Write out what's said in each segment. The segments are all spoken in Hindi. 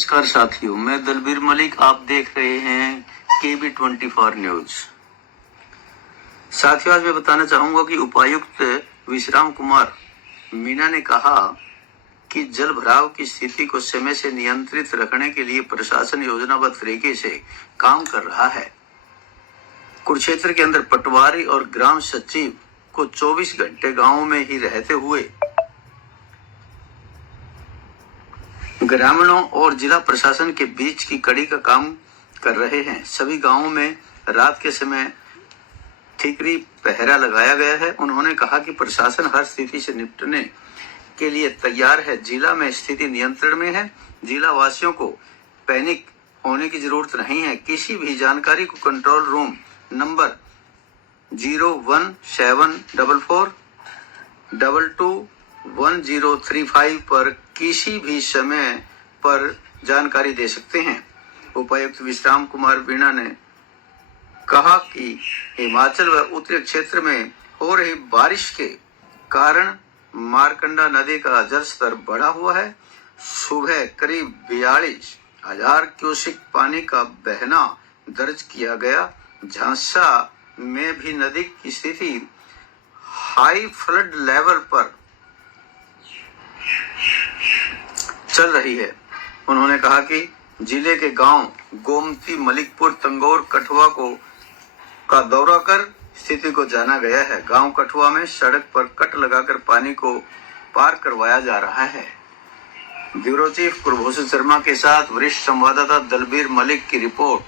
नमस्कार साथियों, मैं दलबीर मलिक। आप देख रहे हैं KB24 न्यूज। साथियों, आज मैं बताना चाहूंगा कि उपायुक्त विश्राम कुमार मीणा ने कहा कि जल भराव की स्थिति को समय से नियंत्रित रखने के लिए प्रशासन योजनाबद्ध तरीके से काम कर रहा है। कुरुक्षेत्र के अंदर पटवारी और ग्राम सचिव को 24 घंटे गांव में ही रहते हुए ग्रामीणों और जिला प्रशासन के बीच की कड़ी का काम कर रहे हैं। सभी गांवों में रात के समय ठीकरी पहरा लगाया गया है। उन्होंने कहा कि प्रशासन हर स्थिति से निपटने के लिए तैयार है। जिला में स्थिति नियंत्रण में है। जिला वासियों को पैनिक होने की जरूरत नहीं है। किसी भी जानकारी को कंट्रोल रूम नंबर 01744221035 पर किसी भी समय पर जानकारी दे सकते हैं। उपायुक्त विश्राम कुमार मीणा ने कहा कि हिमाचल व उत्तरी क्षेत्र में हो रही बारिश के कारण मारकंडा नदी का जल स्तर बढ़ा हुआ है। सुबह करीब 42,000 क्यूसेक पानी का बहना दर्ज किया गया। झांसा में भी नदी की स्थिति हाई फ्लड लेवल पर चल रही है। उन्होंने कहा कि जिले के गांव गोमती, मलिकपुर, तंगौर, कठुआ का दौरा कर स्थिति को जाना गया है। गांव कठुआ में सड़क पर कट लगाकर पानी को पार करवाया जा रहा है। ब्यूरो चीफ कुलभूषण शर्मा के साथ वरिष्ठ संवाददाता दलबीर मलिक की रिपोर्ट।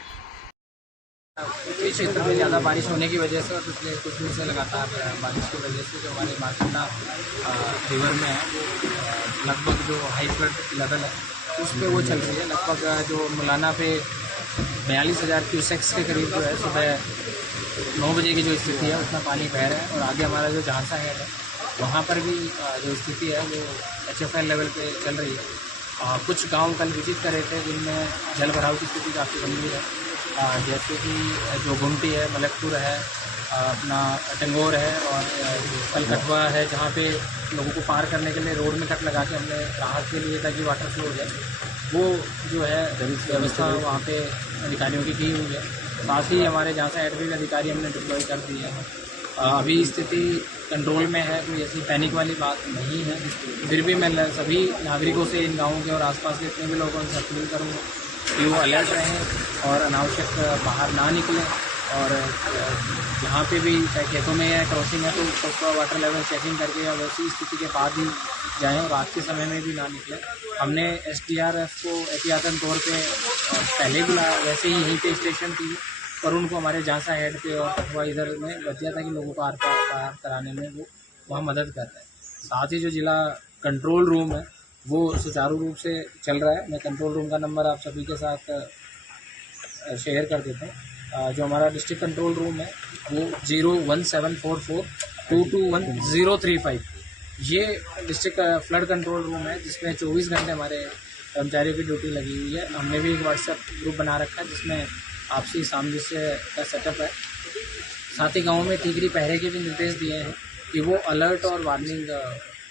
उत्तरी क्षेत्र में ज़्यादा बारिश होने की वजह से और पिछले कुछ दिन से लगातार बारिश की वजह से जो हमारे मारकंडा रिवर में है वो लगभग जो हाई फ्लड लेवल है उस पर वो चल रही है। लगभग जो मुलाना पे 42,000 क्यूसेक्स के करीब जो है सुबह 9 बजे की जो स्थिति है उतना पानी बह रहा है। और आगे हमारा जो झांसा है वहाँ पर भी जो स्थिति है वो HFL लेवल पे चल रही है। कुछ गाँव कल विजिट कर रहे थे जिनमें जल भराव की स्थिति काफ़ी गंभीर है, जैसे कि जो गुमटी है, मलकपुर है, अपना टंगौर है और कल कठुआ है, जहाँ पे लोगों को पार करने के लिए रोड में कट लगा के हमने राहत के लिए ताकि वाटर फ्लो हो जाए वो जो है व्यवस्था वहाँ पे अधिकारियों की हुई है। साथ ही हमारे जहाँ से एडमिन अधिकारी हमने डिप्लॉय कर दिए हैं। अभी स्थिति कंट्रोल में है, कोई ऐसी पैनिक वाली बात नहीं है। फिर भी मैं सभी नागरिकों से इन गाँवों के और आसपास के जितने भी लोगों से अपील करूँगा कि वो अलर्ट रहें और अनावश्यक बाहर ना निकलें। और जहाँ पे भी खेतों में या क्रॉसिंग है तो उसका वाटर लेवल चेकिंग करके या वैसी स्थिति के बाद ही जाएं और रात के समय में भी ना निकलें। हमने SDRF को एहतियातन तौर पे पहले भी वैसे ही यहीं पे स्टेशन थी और उनको हमारे झांसा हेड पे और कठुआ इधर में बतिया था कि लोगों को पार कराने में वो वहाँ मदद कर रहे हैं। साथ ही जो जिला कंट्रोल रूम है वो सुचारू रूप से चल रहा है। मैं कंट्रोल रूम का नंबर आप सभी के साथ शेयर कर देता हूँ। जो हमारा डिस्ट्रिक्ट कंट्रोल रूम है वो 01744221035 ये डिस्ट्रिक्ट फ्लड कंट्रोल रूम है जिसमें 24 घंटे हमारे कर्मचारियों की ड्यूटी लगी हुई है। हमने भी एक व्हाट्सएप ग्रुप बना रखा है जिसमें आपसी सामंजस्य का सेटअप है। साथ ही गाँव में ठीकरी पहरे के भी निर्देश दिए हैं कि वो अलर्ट और वार्निंग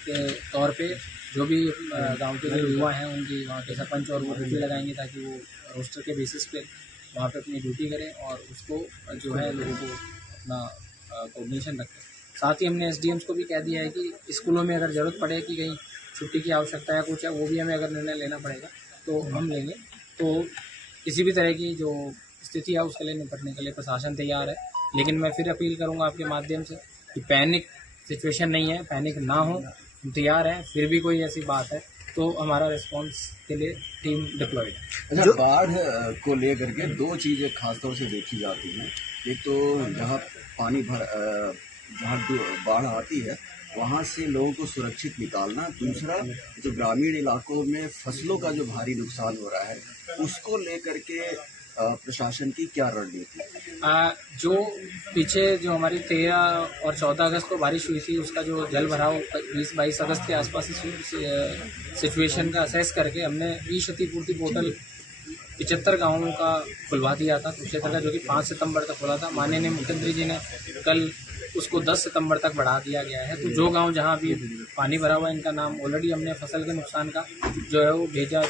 के तौर पे जो भी गांव के जो युवा हैं उनकी वहाँ के सरपंच और वो ड्यूटी लगाएंगे ताकि वो रोस्टर के बेसिस पे वहाँ पे अपनी ड्यूटी करें और उसको जो है लोगों को अपना कोऑर्डिनेशन रखें। साथ ही हमने SDMs को भी कह दिया है कि स्कूलों में अगर ज़रूरत पड़े कि कहीं छुट्टी की आवश्यकता है कुछ है वो भी हमें अगर निर्णय लेना पड़ेगा तो हम लेंगे। तो किसी भी तरह की जो स्थिति है उसके लिए निपटने के लिए प्रशासन तैयार है। लेकिन मैं फिर अपील करूँगा आपके माध्यम से कि पैनिक सिचुएशन नहीं है, पैनिक ना हो, हम तैयार हैं। फिर भी कोई ऐसी बात है तो हमारा रिस्पांस के लिए टीम डिप्लॉयड है। अच्छा, बाढ़ को लेकर के दो चीज़ें खासतौर से देखी जाती हैं। एक तो जहाँ पानी जहाँ बाढ़ आती है वहाँ से लोगों को सुरक्षित निकालना, दूसरा जो ग्रामीण इलाकों में फसलों का जो भारी नुकसान हो रहा है उसको लेकर के प्रशासन की क्या रणनीति है? जो पीछे जो हमारी 13 और 14 अगस्त को बारिश हुई थी उसका जो जल भराव 20-22 अगस्त के आसपास सिचुएशन का असेस करके हमने क्षतिपूर्ति पोर्टल 75 गाँवों का खुलवा दिया था कुरुक्षेत्र का, जो कि 5 सितंबर तक खुला था। माननीय मुख्यमंत्री जी ने कल उसको 10 सितंबर तक बढ़ा दिया गया है। तो जो गांव जहां भी पानी भरा हुआ है इनका नाम ऑलरेडी हमने फसल के नुकसान का जो है वो भेजा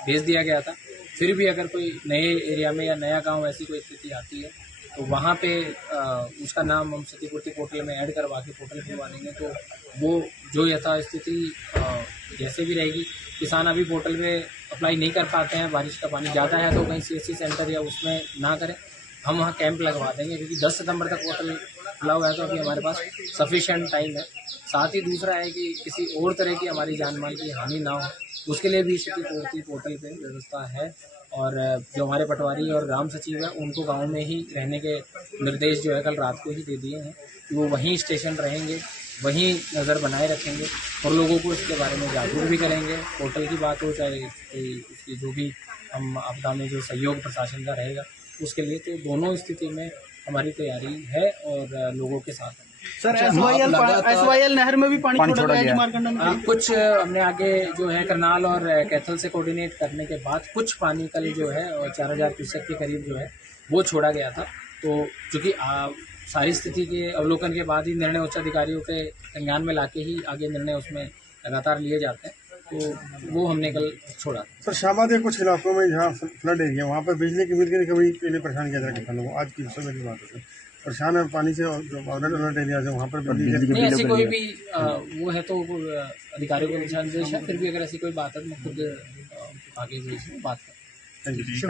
भेज दिया गया था। फिर भी अगर कोई नए एरिया में या नया गांव ऐसी कोई स्थिति आती है तो वहाँ पे उसका नाम हम क्षतिपूर्ति पोर्टल में ऐड करवा के पोर्टल खुलवा देंगे। तो वो जो यथास्थिति जैसे भी रहेगी, किसान अभी पोर्टल में अप्लाई नहीं कर पाते हैं, बारिश का पानी ज़्यादा है तो कहीं CSC सेंटर या उसमें ना करें, हम वहाँ कैंप लगवा देंगे क्योंकि 10 सितंबर तक पोर्टल खुला हुआ है तो अभी हमारे पास सफिशिएंट टाइम है। साथ ही दूसरा है कि किसी और तरह की हमारी जान माल की हानि ना हो, उसके लिए भी क्षतिपूर्ति पोर्टल पे व्यवस्था है। और जो हमारे पटवारी और ग्राम सचिव है उनको गांव में ही रहने के निर्देश जो है कल रात को ही दे दिए हैं कि वो वहीं स्टेशन रहेंगे, वहीं नज़र बनाए रखेंगे और लोगों को इसके बारे में जागरूक भी करेंगे। पोर्टल की बात हो चाहे उसकी जो भी हम आपदा में जो सहयोग प्रशासन का रहेगा उसके लिए, तो दोनों स्थिति में हमारी तैयारी है और लोगों के साथ है। सर SYL नहर में भी पानी छोड़ा गया है मारकंडा में। कुछ हमने आगे जो है करनाल और कैथल से कोऑर्डिनेट करने के बाद कुछ पानी कल जो है और 4000 क्यूसेक के करीब जो है वो छोड़ा गया था। तो चूँकि सारी स्थिति के अवलोकन के बाद ही निर्णय उच्च अधिकारियों के संज्ञान में लाके ही आगे निर्णय उसमें लगातार लिए जाते हैं, तो वो हमने कल छोड़ा। सर शाहबाद के कुछ इलाकों में जहाँ फ्लड एरिया वहाँ पर बिजली की मिल के कभी इन्हें परेशान किया जा रहा किसानों को, आज की सुबह की बात है परेशान है पानी से, और जो अलर्ट एरिया है वहाँ पर नहीं ऐसी कोई भी वो है तो अधिकारियों को निर्देश है। फिर भी अगर ऐसी कोई बात है तो मैं खुद आगे बात करूँ। Thank you.